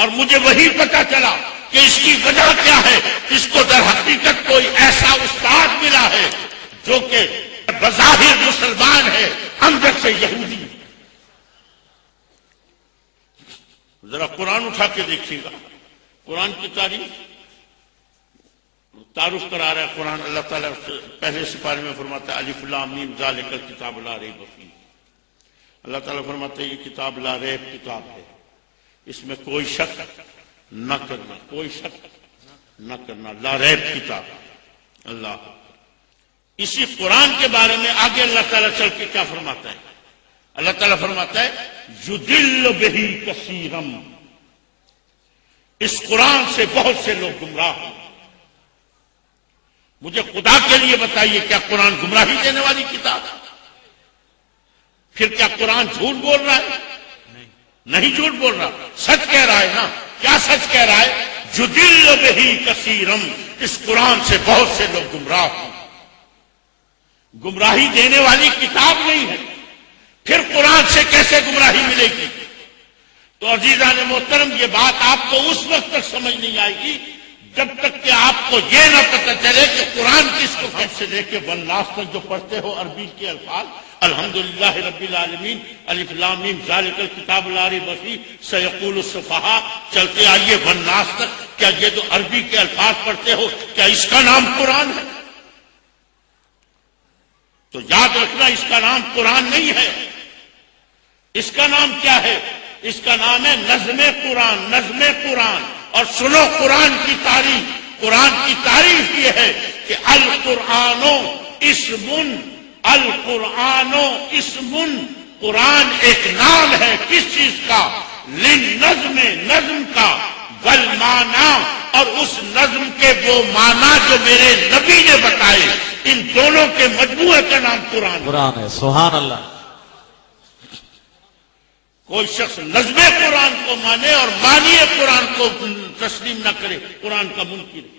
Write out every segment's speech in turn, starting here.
اور مجھے وہی پتا چلا کہ اس کی وجہ کیا ہے. اس کو در حقیقت کوئی ایسا استاد ملا ہے جو کہ بظاہر مسلمان ہے، اندر سے یہودی. ذرا قرآن اٹھا کے دیکھیے گا. قرآن کی تعارف کرا رہا ہے قرآن. اللہ تعالیٰ پہلے سپارے میں فرماتا ہے الف لام میم ذالک الکتاب لا ریب فیہ. اللہ تعالیٰ فرماتا ہے یہ کتاب لا ریب کتاب ہے، اس میں کوئی شک نہ کرنا، کوئی شک نہ کرنا. لا ریب کتاب. اللہ اسی قرآن کے بارے میں آگے اللہ تعالیٰ چل کے کیا فرماتا ہے؟ اللہ تعالیٰ فرماتا ہے یضل بہ کثیرا. اس قرآن سے بہت سے لوگ گمراہ ہیں. مجھے خدا کے لیے بتائیے کیا قرآن گمراہی دینے والی کتاب ہے؟ پھر کیا قرآن جھوٹ بول رہا ہے؟ نہیں جھوٹ بول رہا، سچ کہہ رہا ہے نا. کیا سچ کہہ رہا ہے؟ یضل بہ کثیرا. اس قرآن سے بہت سے لوگ گمراہ ہیں. گمراہی دینے والی کتاب نہیں ہے، پھر قرآن سے کیسے گمراہی ملے گی؟ تو عزیزان محترم یہ بات آپ کو اس وقت تک سمجھ نہیں آئے گی جب تک کہ آپ کو یہ نہ پتہ چلے کہ قرآن کس کو ہم سے لے کے والناس تک جو پڑھتے ہو عربی کے الفاظ الحمدللہ رب العالمین الف لام میم ذالک الکتاب لا ریب فیہ سیقول السفہاء چلتے آئیے والناس تک. کیا یہ جو عربی کے الفاظ پڑھتے ہو کیا اس کا نام قرآن ہے؟ تو یاد رکھنا اس کا نام قرآن نہیں ہے. اس کا نام کیا ہے؟ اس کا نام ہے نظم قرآن. نظم قرآن. اور سنو قرآن کی تعریف. قرآن کی تعریف یہ ہے کہ القرآن اسم. القرآن اسم. قرآن ایک نام ہے کس چیز کا؟ للنظم. نظم کا. والمعنی. اور اس نظم کے وہ معنی جو میرے نبی نے بتائے. ان دونوں کے مجموعے کا نام قرآن ہے. سبحان اللہ. کوئی شخص نظم قرآن کو مانے اور معنی قرآن کو تسلیم نہ کرے، قرآن کا منکر ہے.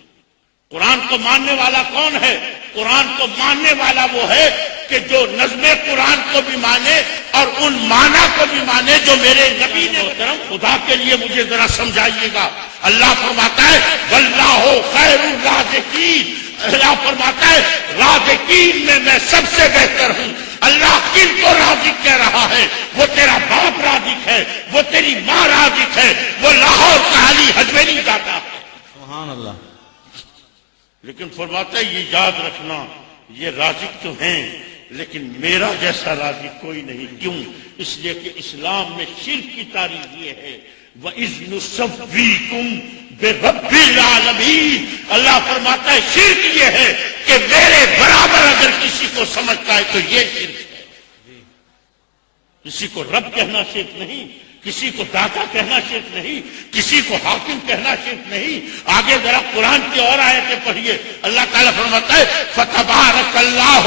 قرآن کو ماننے والا کون ہے؟ قرآن کو ماننے والا وہ ہے کہ جو نظم قرآن کو بھی مانے اور ان معنی کو بھی مانے جو میرے نبی نے. محترم خدا کے لیے مجھے ذرا سمجھائیے گا. اللہ فرماتا ہے واللہ خیر الرازقین. اللہ فرماتا ہے رازقین میں سب سے بہتر ہوں. اللہ کن کو رازق کہہ رہا ہے؟ وہ تیرا باپ رازق ہے، وہ تیری ماں رازق ہے، وہ لاہور کا علی حجویری جاتا ہے. سبحان اللہ. لیکن فرماتا ہے یہ یاد رکھنا یہ رازق تو ہیں لیکن میرا جیسا رازق کوئی نہیں. کیوں؟ اس لیے کہ اسلام میں شرک کی تعریف یہ ہے وَإِذْ نُسَوِّيكُمْ بِرَبِّ الْعَالَمِينَ. اللہ فرماتا ہے شرک یہ ہے کہ میرے برابر اگر کسی کو سمجھتا ہے تو یہ شرک ہے. کسی کو رب کہنا شرک نہیں، کسی کو داتا کہنا شرک نہیں، کسی کو حاکم کہنا شرک نہیں. آگے ذرا قرآن کی اور آیتیں پڑھیے. اللہ تعالیٰ فرماتا ہے فَتَبَارَكَ اللَّهُ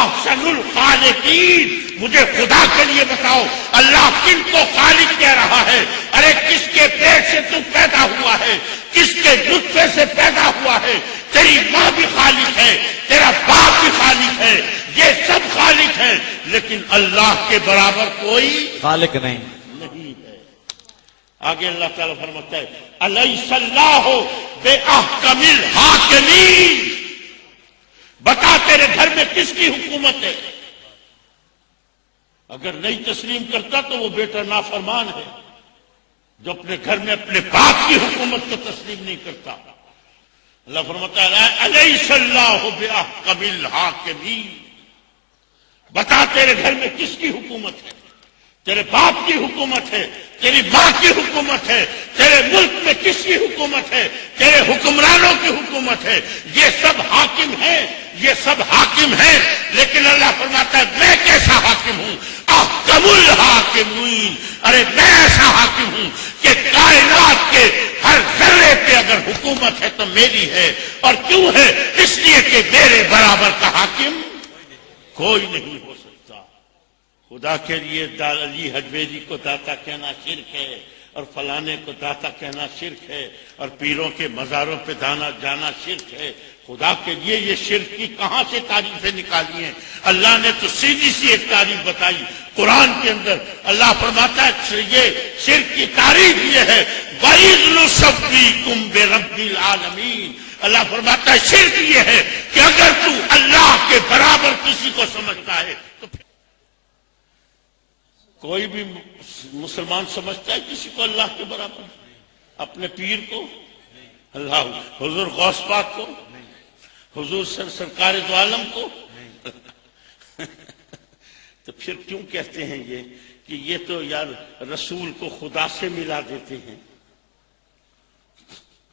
أَحْسَنُ الْخَالِقِينَ. مجھے خدا کے لیے بتاؤ اللہ کن کو خالق کہہ رہا ہے؟ ارے کس کے پیٹ سے تو پیدا ہوا ہے؟ کس کے نطفے سے پیدا ہوا ہے؟ تیری ماں بھی خالق ہے، تیرا باپ بھی خالق ہے، یہ سب خالق ہیں لیکن اللہ کے برابر کوئی خالق نہیں. آگے اللہ تعالیٰ فرماتا ہے الیس اللہ بأحکم الحاکمین. بتا تیرے گھر میں کس کی حکومت ہے؟ اگر نہیں تسلیم کرتا تو وہ بیٹا نافرمان ہے جو اپنے گھر میں اپنے باپ کی حکومت کو تسلیم نہیں کرتا. اللہ فرماتا ہے الیس اللہ بأحکم الحاکمین. بتا تیرے گھر میں کس کی حکومت ہے؟ تیرے باپ کی حکومت ہے، تیری ماں کی حکومت ہے، تیرے ملک میں کس کی حکومت ہے؟ تیرے حکمرانوں کی حکومت ہے. یہ سب حاکم ہیں، یہ سب حاکم ہیں لیکن اللہ فرماتا ہے میں کیسا حاکم ہوں؟ احکم الحاکمین. ارے میں ایسا حاکم ہوں کہ کائنات کے ہر ذرے پہ اگر حکومت ہے تو میری ہے. اور کیوں ہے؟ اس لیے کہ میرے برابر کا حاکم کوئی نہیں ہو سکتا. خدا کے لیے علی حجویری کو داتا کہنا شرک ہے اور فلانے کو داتا کہنا شرک ہے اور پیروں کے مزاروں پہ جانا شرک ہے. خدا کے لیے یہ شرک کی کہاں سے تعریفیں نکالی ہیں؟ اللہ نے تو سیدھی سی ایک تعریف بتائی قرآن کے اندر. اللہ فرماتا ہے یہ شرک کی تعریف یہ ہے وَإِذْ نُسَوِّيكُم بِرَبِّ الْعَالَمِينَ. اللہ فرماتا ہے شرک یہ ہے کہ اگر تو اللہ کے برابر کسی کو سمجھتا ہے تو کوئی بھی مسلمان سمجھتا ہے کسی کو اللہ کے برابر؟ اپنے پیر کو، اللہ، حضور غوث پاک کو، حضور سرکار دو عالم کو. تو پھر کیوں کہتے ہیں یہ کہ یہ تو یار رسول کو خدا سے ملا دیتے ہیں،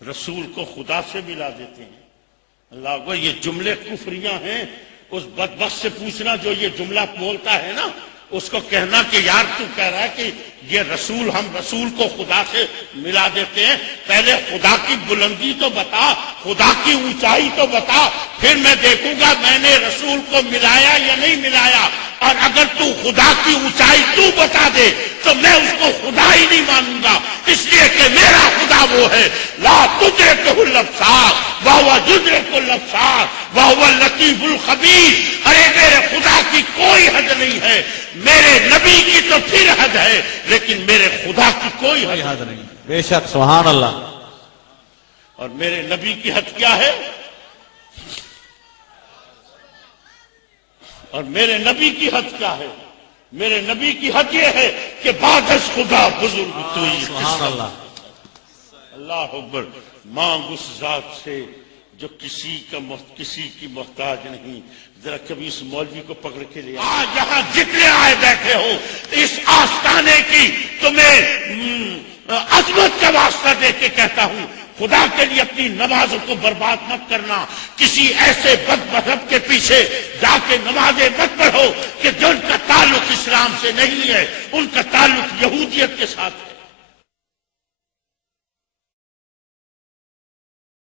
رسول کو خدا سے ملا دیتے ہیں. اللہ اکبر. یہ جملے کفریاں ہیں. اس بدبخت سے پوچھنا جو یہ جملہ بولتا ہے نا، اس کو کہنا کہ یار تو کہہ رہا ہے کہ یہ رسول، ہم رسول کو خدا سے ملا دیتے ہیں. پہلے خدا کی بلندی تو بتا، خدا کی اونچائی تو بتا، پھر میں دیکھوں گا میں نے رسول کو ملایا یا نہیں ملایا. اور اگر تو خدا کی اونچائی تو بتا دے تو میں اس کو خدا ہی نہیں مانوں گا، اس لیے کہ میرا خدا وہ ہے لا تدرکہ الابصار وہو یدرک الابصار وہو اللطیف الخبیر. ارے میرے خدا کی کوئی حد نہیں ہے، میرے نبی کی تو پھر حد ہے، لیکن میرے خدا کی کوئی حد نہیں. بے شک سبحان اللہ. اور میرے نبی کی حد کیا ہے؟ اور میرے نبی کی حد کیا ہے؟ میرے نبی کی حد یہ ہے کہ بعد از خدا بزرگ تو ہی. سبحان اللہ. اللہ اکبر. مانگ اس ذات سے جو کسی کی محتاج نہیں. ذرا کبھی اس مولوی کو پکڑ کے لیا. آج یہاں جتنے آئے بیٹھے ہو اس آستانے کی تمہیں عظمت کا واسطہ دے کے کہتا ہوں، خدا کے لیے اپنی نمازوں کو برباد مت کرنا. کسی ایسے بد مذہب کے پیچھے جا کے نمازیں مت پڑھو کہ جن کا تعلق اسلام سے نہیں ہے، ان کا تعلق یہودیت کے ساتھ ہے.